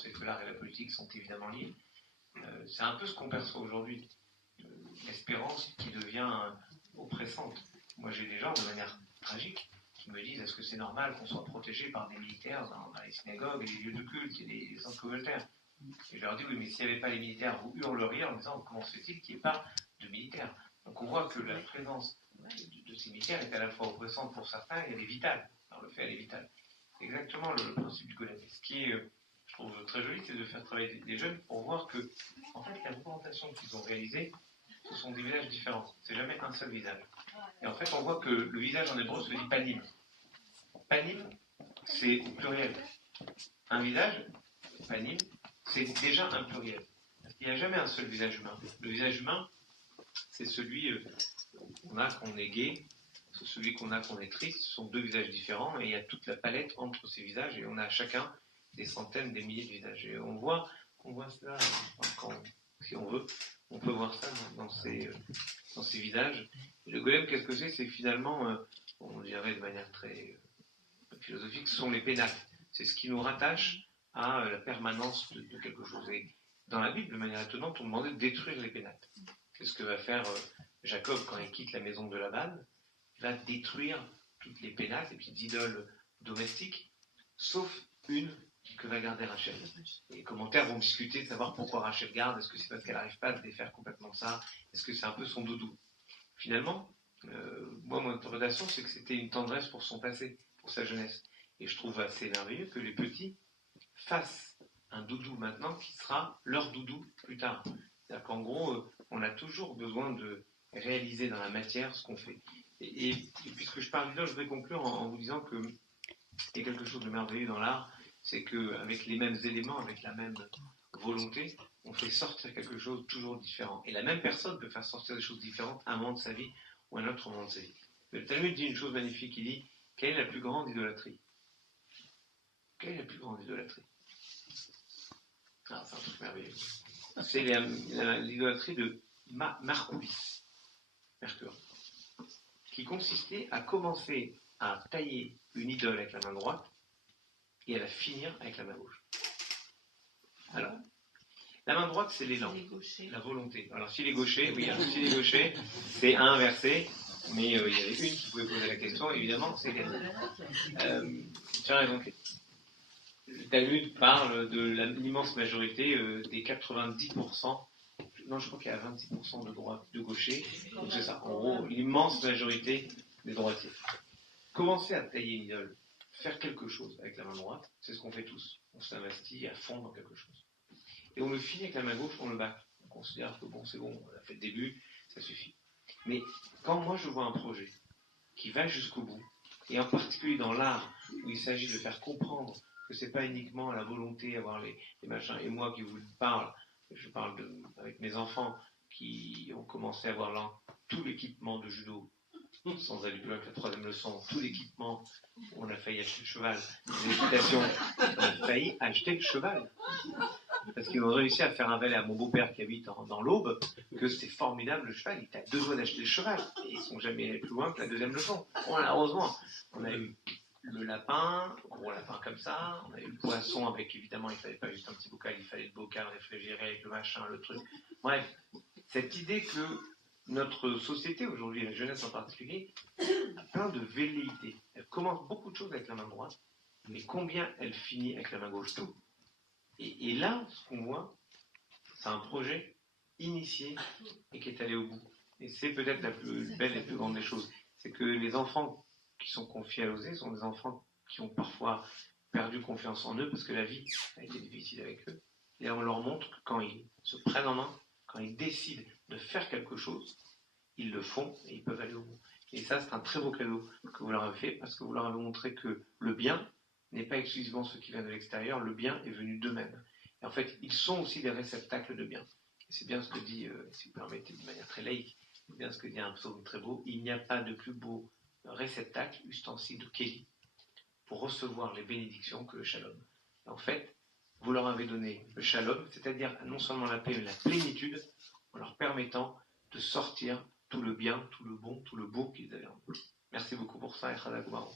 sait que l'art et la politique sont évidemment liés. C'est un peu ce qu'on perçoit aujourd'hui. L'espérance qui devient oppressante. Moi, j'ai des gens, de manière tragique, qui me disent: est-ce que c'est normal qu'on soit protégé par des militaires dans les synagogues et les lieux de culte et les centres communautaires? Et je leur dis: oui, mais s'il n'y avait pas les militaires, vous hurleriez en disant: comment se fait-il qu'il n'y ait pas de militaires? Donc on voit que la présence de ces militaires est à la fois oppressante pour certains et elle est vitale. Alors le fait, elle est vitale. C'est exactement le principe du golem. Ce qui est, je trouve, très joli, c'est de faire travailler des jeunes pour voir que, en fait, la représentation qu'ils ont réalisée, ce sont des visages différents. C'est jamais un seul visage. Et en fait, on voit que le visage en hébreu se dit panim. Panim, c'est au pluriel. Un visage, panim, c'est déjà un pluriel. Il n'y a jamais un seul visage humain. Le visage humain, c'est celui qu'on a quand on est gai, c'est celui qu'on a quand on est triste. Ce sont deux visages différents et il y a toute la palette entre ces visages et on a chacun des centaines, des milliers de visages. Et on voit cela, si on veut, on peut voir ça dans ces visages. Et le golem, qu'est-ce que c'est? C'est finalement, on dirait de manière très philosophique, ce sont les pénales. C'est ce qui nous rattache à la permanence de quelque chose. Et dans la Bible, de manière étonnante, on demandait de détruire les pénates. Qu'est-ce que va faire Jacob quand il quitte la maison de Laban? Il va détruire toutes les pénates, les petites idoles domestiques, sauf une que va garder Rachel. Et les commentaires vont discuter de savoir pourquoi Rachel garde. Est-ce que c'est parce qu'elle n'arrive pas à défaire complètement ça? Est-ce que c'est un peu son doudou? Finalement, moi, mon interprétation, c'est que c'était une tendresse pour son passé, pour sa jeunesse. Et je trouve assez merveilleux que les petits fassent un doudou maintenant qui sera leur doudou plus tard. C'est-à-dire qu'en gros, on a toujours besoin de réaliser dans la matière ce qu'on fait. Et puisque je parle d'idole, je voudrais conclure en vous disant que il y a quelque chose de merveilleux dans l'art, c'est qu'avec les mêmes éléments, avec la même volonté, on fait sortir quelque chose toujours différent. Et la même personne peut faire sortir des choses différentes à un moment de sa vie ou à un autre moment de sa vie. Le Talmud dit une chose magnifique, il dit: quelle est la plus grande idolâtrie? Quelle est la plus grande idolâtrie? Ah, c'est un truc merveilleux. C'est l'idolâtrie de Mercury, qui consistait à commencer à tailler une idole avec la main droite et à la finir avec la main gauche. Alors, la main droite, c'est l'élan, la volonté. Alors, s'il est gaucher, oui, alors, s'il est gaucher, c'est à inverser, mais il y avait une qui pouvait poser la question, évidemment, c'est elle. Tu as raison. Le Talmud parle de l'immense majorité des 90%, non, je crois qu'il y a 26% de gauchers, donc c'est ça, en gros, l'immense majorité des droitiers. Commencer à tailler une idole, faire quelque chose avec la main droite, c'est ce qu'on fait tous. On s'investit à fond dans quelque chose. Et on le finit avec la main gauche, on le bâcle. On considère que bon, c'est bon, on a fait le début, ça suffit. Mais quand moi je vois un projet qui va jusqu'au bout, et en particulier dans l'art, où il s'agit de faire comprendre que c'est pas uniquement la volonté, avoir les machins, et moi qui vous parle, je parle avec mes enfants qui ont commencé à avoir tout l'équipement de judo, sans aller plus loin que la troisième leçon, tout l'équipement, on a failli acheter le cheval, l'équitation, on a failli acheter le cheval. Parce qu'ils ont réussi à faire un valet à mon beau-père qui habite dans l'Aube, que c'est formidable le cheval, il était à 2 doigts d'acheter le cheval, et ils sont jamais allés plus loin que la deuxième leçon. Bon, heureusement, on a eu le lapin, gros lapin comme ça, on a eu le poisson avec, évidemment, il fallait pas juste un petit bocal, il fallait le bocal réfrigéré avec le machin, le truc. Bref, cette idée que notre société aujourd'hui, la jeunesse en particulier, a plein de velléités. Elle commence beaucoup de choses avec la main droite, mais combien elle finit avec la main gauche? Tout. Et là, ce qu'on voit, c'est un projet initié et qui est allé au bout. Et c'est peut-être la plus belle et plus grande des choses. C'est que les enfants qui sont confiés à l'osé sont des enfants qui ont parfois perdu confiance en eux parce que la vie a été difficile avec eux. Et on leur montre que quand ils se prennent en main, quand ils décident de faire quelque chose, ils le font et ils peuvent aller au bout. Et ça, c'est un très beau cadeau que vous leur avez fait parce que vous leur avez montré que le bien n'est pas exclusivement ce qui vient de l'extérieur, le bien est venu d'eux-mêmes. Et en fait, ils sont aussi des réceptacles de bien. Et c'est bien ce que dit, si vous permettez de manière très laïque, c'est bien ce que dit un psaume très beau: il n'y a pas de plus beau réceptacle, ustensile de Kéli, pour recevoir les bénédictions que le shalom. Et en fait, vous leur avez donné le shalom, c'est-à-dire non seulement la paix, mais la plénitude, en leur permettant de sortir tout le bien, tout le bon, tout le beau qu'ils avaient en eux. Merci beaucoup pour ça et Chazak U'Baruch.